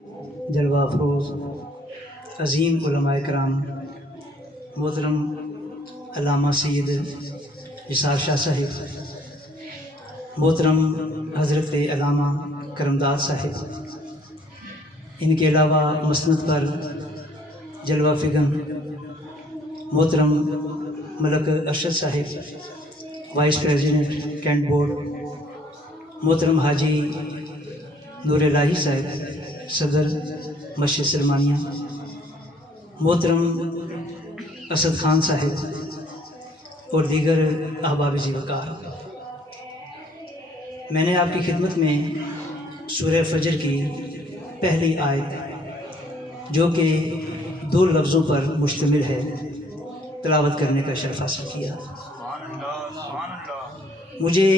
جلوہ افروز عظیم علماء کرام محترم علامہ سید نثار شاہ صاحب، محترم حضرت علامہ کرمداد صاحب، ان کے علاوہ مسند پر جلوہ فگن محترم ملک ارشد صاحب، وائس پریزیڈنٹ کینٹ بورڈ، محترم حاجی نور الہی صاحب صدر مسجد سلمانیہ، محترم اسد خان صاحب اور دیگر احباب ذی وقار، میں نے آپ کی خدمت میں سورہ فجر کی پہلی آیت جو کہ 2 لفظوں پر مشتمل ہے تلاوت کرنے کا شرف حاصل کیا۔ مجھے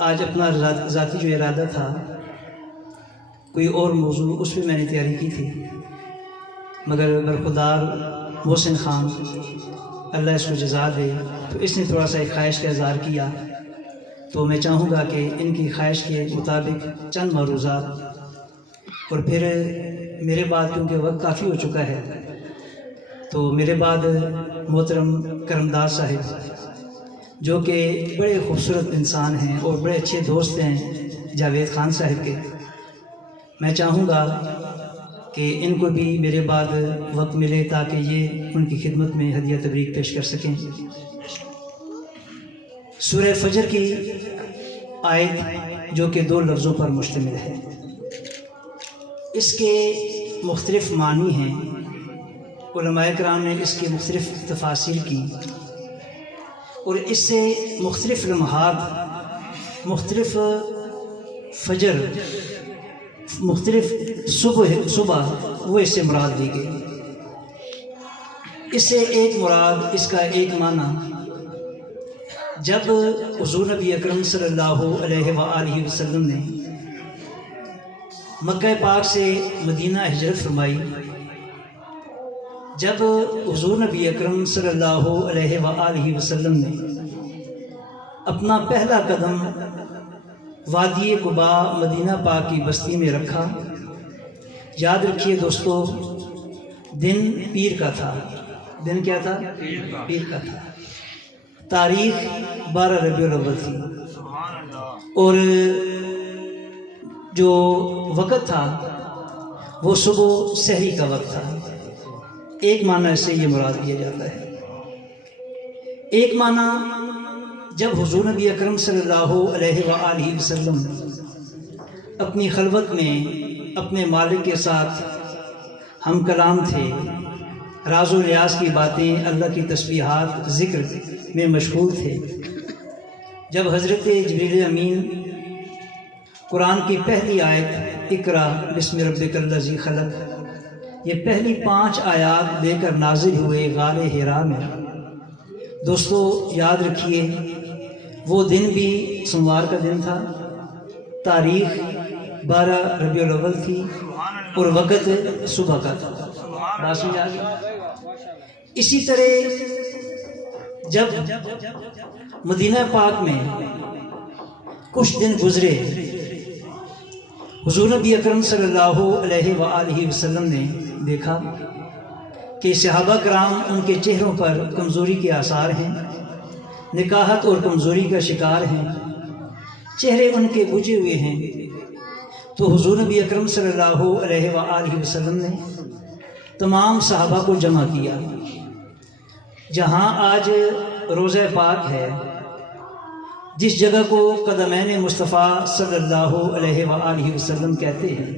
آج اپنا ذاتی جو ارادہ تھا کوئی اور موضوع، اس پہ میں نے تیاری کی تھی، مگر برخودار محسن خان اللہ اس کو جزا دے، تو اس نے تھوڑا سا ایک خواہش کا اظہار کیا، تو میں چاہوں گا کہ ان کی خواہش کے مطابق چند معروضات، اور پھر میرے بعد کیونکہ وقت کافی ہو چکا ہے تو میرے بعد محترم کرمداد صاحب جو کہ بڑے خوبصورت انسان ہیں اور بڑے اچھے دوست ہیں جاوید خان صاحب کے، میں چاہوں گا کہ ان کو بھی میرے بعد وقت ملے تاکہ یہ ان کی خدمت میں ہدیہ تبریک پیش کر سکیں۔ سورہ فجر کی آیت جو کہ 2 لفظوں پر مشتمل ہے، اس کے مختلف معنی ہیں، علماء کرام نے اس کی مختلف تفاسیر کی، اور اس سے مختلف لمحات، مختلف فجر، مختلف صبح وہ اس سے مراد دی گئی۔ اس سے ایک مراد، اس کا ایک معنی، جب حضور نبی اکرم صلی اللہ علیہ وآلہ وسلم نے مکہ پاک سے مدینہ ہجرت فرمائی، جب حضور نبی اکرم صلی اللہ علیہ وآلہ وسلم نے اپنا پہلا قدم وادی قبا مدینہ پاک کی بستی میں رکھا، یاد رکھیے دوستو، دن پیر کا تھا۔ دن کیا تھا؟ پیر کا تھا۔ تاریخ 12 ربیع الاول تھی، اور جو وقت تھا وہ صبح سحری کا وقت تھا۔ ایک معنی سے یہ مراد لیا جاتا ہے۔ ایک معنی، جب حضور نبی اکرم صلی اللہ علیہ وآلہ وسلم اپنی خلوت میں اپنے مالک کے ساتھ ہم کلام تھے، راز و نیاز کی باتیں، اللہ کی تسبیحات، ذکر میں مشغول تھے، جب حضرت جبریل امین قرآن کی پہلی آیت اقرا بسم ربک الذی خلق، یہ پہلی 5 آیات لے کر نازل ہوئے غار حرا میں۔ دوستو یاد رکھیے، وہ دن بھی سوموار کا دن تھا، تاریخ 12 ربیع الاول تھی، اور وقت صبح کا تھا۔ بات سمجھ آ گئی؟ اسی طرح جب مدینہ پاک میں کچھ دن گزرے، حضور نبی اکرم صلی اللہ علیہ وآلہ وسلم نے دیکھا کہ صحابہ کرام ان کے چہروں پر کمزوری کے آثار ہیں، نکاہت اور کمزوری کا شکار ہیں، چہرے ان کے بجھے ہوئے ہیں۔ تو حضور نبی اکرم صلی اللہ علیہ وآلہ وسلم نے تمام صحابہ کو جمع کیا۔ جہاں آج روضہ پاک ہے، جس جگہ کو قدمین مصطفیٰ صلی اللہ علیہ وآلہ وسلم کہتے ہیں،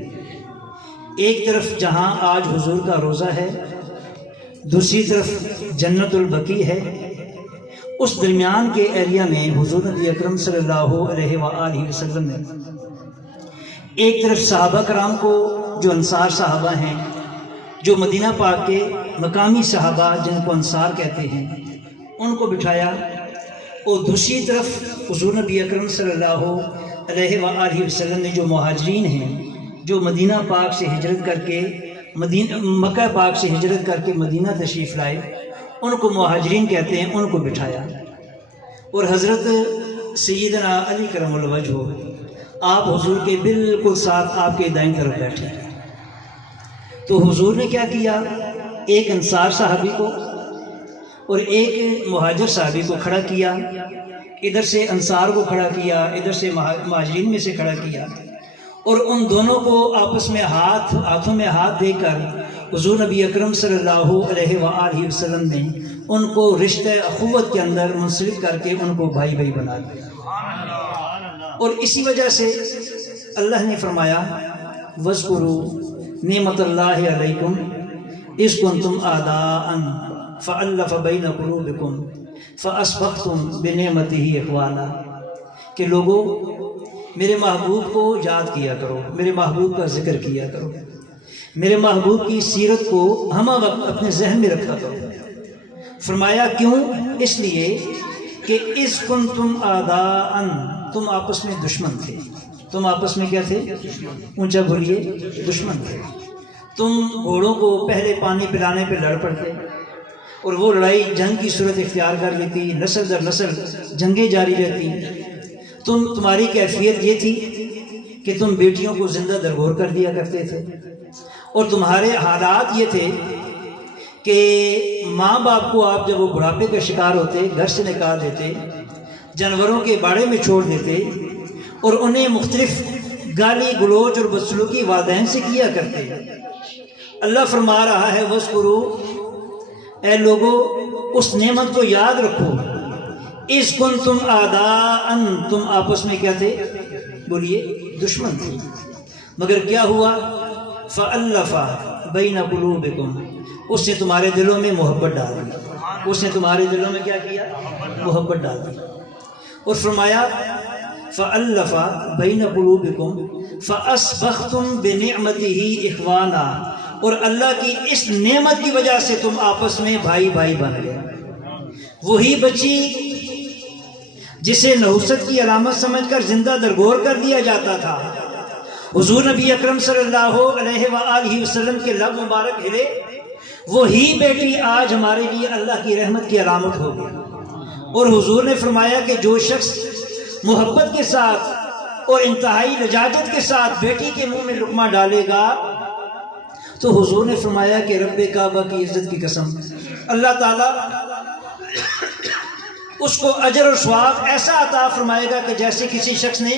ایک طرف جہاں آج حضور کا روضہ ہے، دوسری طرف جنت البقیع ہے، اس درمیان کے ایریا میں حضور نبی اکرم صلی اللہ علیہ وآلہ وسلم نے ایک طرف صحابہ کرام کو، جو انصار صحابہ ہیں، جو مدینہ پاک کے مقامی صحابہ جن کو انصار کہتے ہیں، ان کو بٹھایا، اور دوسری طرف حضور نبی اکرم صلی اللہ علیہ وآلہ وسلم نے جو مہاجرین ہیں، جو مدینہ پاک سے ہجرت کر کے مکہ پاک سے ہجرت کر کے مدینہ تشریف لائے، ان کو مہاجرین کہتے ہیں، ان کو بٹھایا، اور حضرت سیدنا علی کرم الوجہ آپ حضور کے بالکل ساتھ آپ کے دائیں طرف بیٹھے، تو حضور نے کیا کیا، ایک انصار صحابی کو اور ایک مہاجر صحابی کو کھڑا کیا، ادھر سے انصار کو کھڑا کیا، ادھر سے مہاجرین میں سے کھڑا کیا، اور ان دونوں کو آپس میں ہاتھوں میں ہاتھ دے کر حضور نبی اکرم صلی اللہ علیہ وآلہ وسلم نے ان کو رشتہ اخوت کے اندر منسلک کر کے ان کو بھائی بھائی بنا دیا۔ اور اسی وجہ سے اللہ نے فرمایا وَاذْكُرُوا نعمت اللہ علیکم اذ کنتم اعداء فألف بین قلوبکم فاصبحتم بنعمتہ اخوانا، کہ لوگوں میرے محبوب کو یاد کیا کرو، میرے محبوب کا ذکر کیا کرو، میرے محبوب کی سیرت کو ہمہ وقت اپنے ذہن میں رکھا کرو۔ فرمایا کیوں؟ اس لیے کہ اذ کنتم اعداء، تم آپس میں دشمن تھے۔ تم آپس میں کیا تھے؟ اونچا بولیے، دشمن تھے۔ تم گھوڑوں کو پہلے پانی پلانے پہ لڑ پڑتے اور وہ لڑائی جنگ کی صورت اختیار کر لیتی، نسل در نسل جنگیں جاری رہتی۔ تمہاری کیفیت یہ تھی کہ تم بیٹیوں کو زندہ درگور کر دیا کرتے تھے، اور تمہارے حالات یہ تھے کہ ماں باپ کو آپ جب وہ بڑھاپے کا شکار ہوتے گھر سے نکال دیتے، جانوروں کے باڑے میں چھوڑ دیتے، اور انہیں مختلف گالی گلوچ اور بدسلوکی والدین سے کیا کرتے۔ اللہ فرما رہا ہے وَاذْكُرُوا، اے لوگو اس نعمت کو یاد رکھو، اذ کنتم اعداء، تم آپس میں کیا تھے؟ بولیے، دشمن تھے، مگر کیا ہوا؟ فألف بین قلوبکم، اس نے تمہارے دلوں میں محبت ڈال دی، اس نے تمہارے دلوں میں کیا کیا؟ محبت ڈال دی۔ اور فرمایا فألف بین قلوبکم فاصبحتم بنعمتہ اخوانا، اور اللہ کی اس نعمت کی وجہ سے تم آپس میں بھائی بھائی بن گئے۔ وہی بچی جسے نحوست کی علامت سمجھ کر زندہ درگور کر دیا جاتا تھا، حضور نبی اکرم صلی اللہ علیہ وآلہ وسلم کے لب مبارک ہلے، وہی بیٹی آج ہمارے لیے اللہ کی رحمت کی علامت ہو گئی۔ اور حضور نے فرمایا کہ جو شخص محبت کے ساتھ اور انتہائی لجاجت کے ساتھ بیٹی کے منہ میں لقمہ ڈالے گا، تو حضور نے فرمایا کہ رب کعبہ کی عزت کی قسم، اللہ تعالیٰ اس کو اجر اور ثواب ایسا عطا فرمائے گا کہ جیسے کسی شخص نے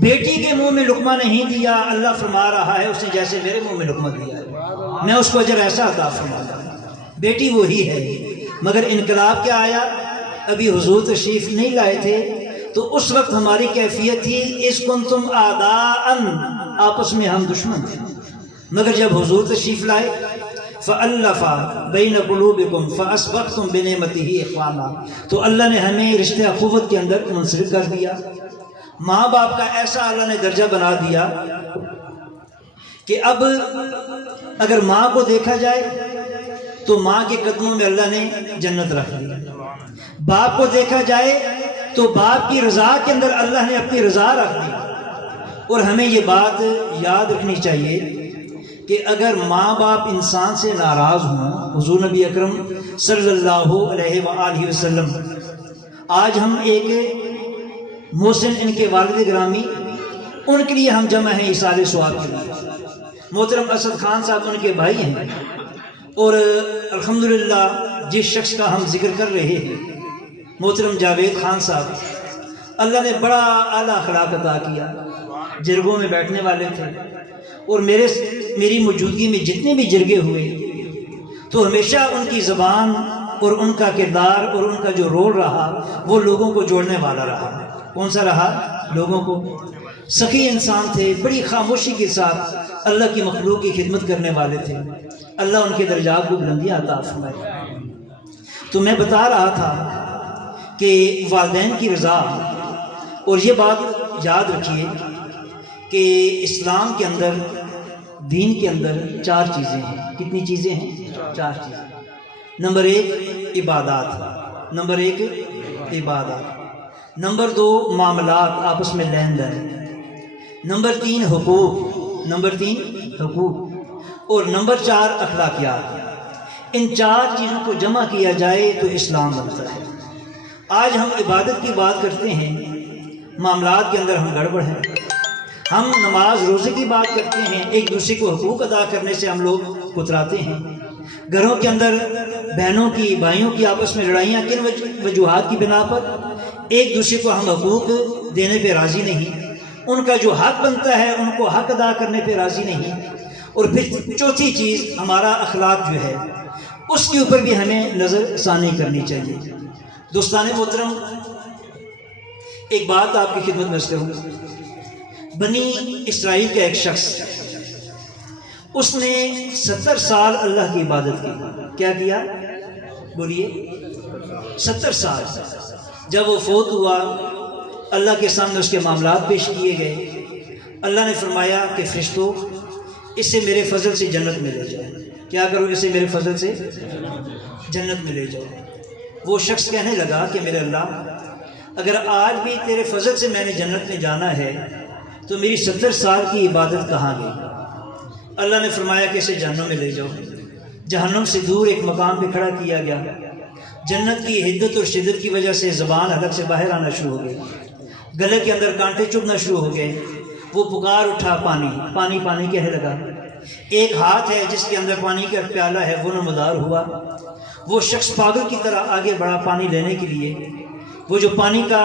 بیٹی کے منہ میں لقمہ نہیں دیا، اللہ فرما رہا ہے اس نے جیسے میرے منہ میں لقمہ دیا ہے، میں اس کو اجر ایسا عطا فرماؤں گا۔ بیٹی وہی ہے، مگر انقلاب کیا آیا؟ ابھی حضور تشریف نہیں لائے تھے، تو اس وقت ہماری کیفیت تھی اذ کنتم اعداء، آپس میں ہم دشمن تھے، مگر جب حضور تشریف لائے فألف بین قلوبکم فاصبحتم بنعمتہ اخوانا، تو اللہ نے ہمیں رشتہ اخوت کے اندر منسلک کر دیا۔ ماں باپ کا ایسا اللہ نے درجہ بنا دیا کہ اب اگر ماں کو دیکھا جائے تو ماں کے قدموں میں اللہ نے جنت رکھ دی، باپ کو دیکھا جائے تو باپ کی رضا کے اندر اللہ نے اپنی رضا رکھ دی۔ اور ہمیں یہ بات یاد رکھنی چاہیے کہ اگر ماں باپ انسان سے ناراض ہوں، حضور نبی اکرم صلی اللہ علیہ وآلہ وسلم، آج ہم ایک محسن ان کے والد گرامی، ان کے لیے ہم جمع ہیں ایصال ثواب کے لیے۔ محترم اسد خان صاحب ان کے بھائی ہیں، اور الحمدللہ جس شخص کا ہم ذکر کر رہے ہیں محترم جاوید خان صاحب، اللہ نے بڑا اعلیٰ اخلاق عطا کیا، جرگوں میں بیٹھنے والے تھے، اور میری موجودگی میں جتنے بھی جرگے ہوئے تو ہمیشہ ان کی زبان اور ان کا کردار اور ان کا جو رول رہا وہ لوگوں کو جوڑنے والا رہا۔ کون سا رہا؟ لوگوں کو۔ سخی انسان تھے، بڑی خاموشی کے ساتھ اللہ کی مخلوق کی خدمت کرنے والے تھے، اللہ ان کے درجات کو بلندیاں عطا فرمائے۔ تو میں بتا رہا تھا کہ والدین کی رضا، اور یہ بات یاد رکھیے کہ اسلام کے اندر، دین کے اندر 4 چیزیں ہیں۔ کتنی چیزیں ہیں؟ 4 چیزیں۔ نمبر 1 عبادات، نمبر 1 عبادات، نمبر 2 معاملات، آپس میں لین دین، نمبر 3 حقوق، نمبر 3 حقوق، اور نمبر 4 اخلاقیات۔ ان 4 چیزوں کو جمع کیا جائے تو اسلام بنتا ہے۔ آج ہم عبادت کی بات کرتے ہیں، معاملات کے اندر ہم گڑبڑ ہیں، ہم نماز روزے کی بات کرتے ہیں، ایک دوسرے کو حقوق ادا کرنے سے ہم لوگ کتراتے ہیں۔ گھروں کے اندر بہنوں کی بھائیوں کی آپس میں لڑائیاں کن وجوہات کی بنا پر؟ ایک دوسرے کو ہم حقوق دینے پہ راضی نہیں، ان کا جو حق بنتا ہے ان کو حق ادا کرنے پہ راضی نہیں۔ اور پھر چوتھی چیز ہمارا اخلاق جو ہے اس کے اوپر بھی ہمیں نظر ثانی کرنی چاہیے۔ دوستان محترم، ایک بات آپ کی خدمت میں کروں۔ بنی اسرائیل کا ایک شخص، اس نے 70 سال اللہ کی عبادت کی۔ کیا کیا؟ بولیے 70 سال۔ جب وہ فوت ہوا، اللہ کے سامنے اس کے معاملات پیش کیے گئے۔ اللہ نے فرمایا کہ فرشتوں، اسے میرے فضل سے جنت میں لے جاؤ۔ کیا کرو؟ اسے میرے فضل سے جنت میں لے جاؤ۔ وہ شخص کہنے لگا کہ میرے اللہ، اگر آج بھی تیرے فضل سے میں نے جنت میں جانا ہے تو میری 70 سال کی عبادت کہاں گئی؟ اللہ نے فرمایا کہ اسے جہنم میں لے جاؤ۔ جہنم سے دور ایک مقام پہ کھڑا کیا گیا۔ جنت کی حدت اور شدت کی وجہ سے زبان حلق سے باہر آنا شروع ہو گئی، گلے کے اندر کانٹے چبھنا شروع ہو گئے۔ وہ پکار اٹھا، پانی پانی پانی کہنے لگا۔ ایک ہاتھ ہے جس کے اندر پانی کا پیالہ ہے، وہ نمودار ہوا۔ وہ شخص پاگل کی طرح آگے بڑھا پانی لینے کے لیے۔ وہ جو پانی کا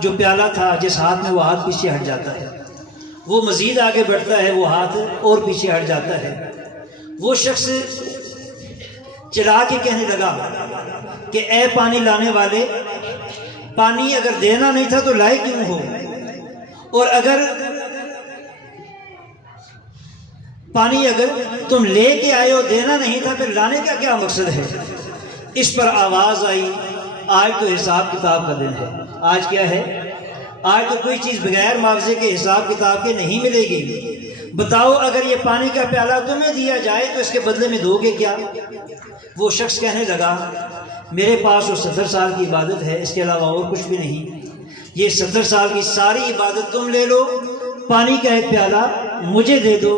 جو پیالہ تھا جس ہاتھ میں، وہ ہاتھ پیچھے ہٹ جاتا ہے۔ وہ مزید آگے بڑھتا ہے، وہ ہاتھ اور پیچھے ہٹ جاتا ہے۔ وہ شخص چلا کے کہنے لگا کہ اے پانی لانے والے، پانی اگر دینا نہیں تھا تو لائے کیوں ہو؟ اور اگر پانی اگر تم لے کے آئے ہو، دینا نہیں تھا، پھر لانے کا کیا مقصد ہے؟ اس پر آواز آئی، آج تو حساب کتاب کا دن ہے۔ آج کیا ہے؟ آج تو کوئی چیز بغیر معاوضے کے، حساب کتاب کے نہیں ملے گی۔ بتاؤ، اگر یہ پانی کا پیالہ تمہیں دیا جائے تو اس کے بدلے میں دو گے کیا؟ وہ شخص کہنے لگا، میرے پاس وہ 70 سال کی عبادت ہے، اس کے علاوہ اور کچھ بھی نہیں۔ یہ 70 سال کی ساری عبادت تم لے لو، پانی کا ایک پیالہ مجھے دے دو۔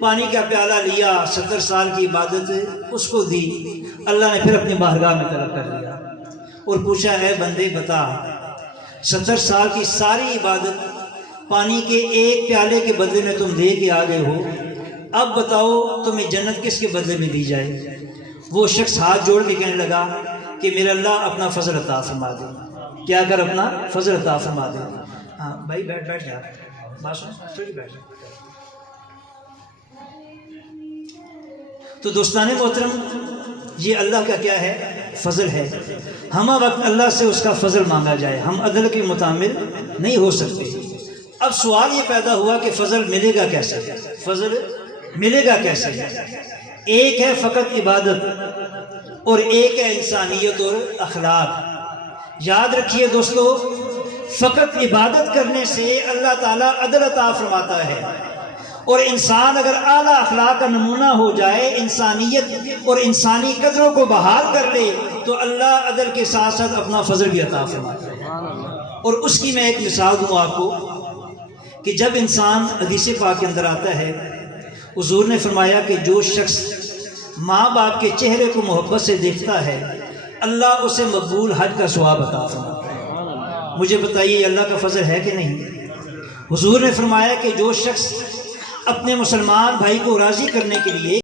پانی کا پیالہ لیا، 70 سال کی عبادت اس کو دی۔ اللہ نے پھر اپنی بارگاہ میں طلب کر لیا اور پوچھا، اے بندے بتا، 70 سال کی ساری عبادت پانی کے ایک پیالے کے بدلے میں تم دے کے آ گئے ہو، اب بتاؤ تمہیں جنت کس کے بدلے میں دی جائے؟ وہ شخص ہاتھ جوڑ کے کہنے لگا کہ میرا اللہ اپنا فضل عطا فرما دے۔ کیا کر؟ اپنا فضل عطا فرما دے۔ ہاں بھائی، بیٹھ جا، بات سن، تھوڑی بیٹھ جا۔ تو دوستان محترم، یہ اللہ کا کیا ہے؟ فضل ہے۔ ہم وقت اللہ سے اس کا فضل مانگا جائے، ہم عدل کے متعامل نہیں ہو سکتے۔ اب سوال یہ پیدا ہوا کہ فضل ملے گا کیسے؟ فضل ملے گا کیسے؟ ایک ہے فقط عبادت اور ایک ہے انسانیت اور اخلاق۔ یاد رکھیے دوستو، فقط عبادت کرنے سے اللہ تعالیٰ عدل عطا فرماتا ہے، اور انسان اگر اعلیٰ اخلاق کا نمونہ ہو جائے، انسانیت اور انسانی قدروں کو بحال کر لے، تو اللہ عدل کے ساتھ ساتھ اپنا فضل بھی عطا فرماتا ہے۔ اور اس کی میں ایک مثال دوں آپ کو کہ جب انسان حدیث پاک کے اندر آتا ہے، حضور نے فرمایا کہ جو شخص ماں باپ کے چہرے کو محبت سے دیکھتا ہے، اللہ اسے مقبول حج کا ثواب عطا فرماتا ہے۔ مجھے بتائیے، یہ اللہ کا فضل ہے کہ نہیں؟ حضور نے فرمایا کہ جو شخص اپنے مسلمان بھائی کو راضی کرنے کے لیے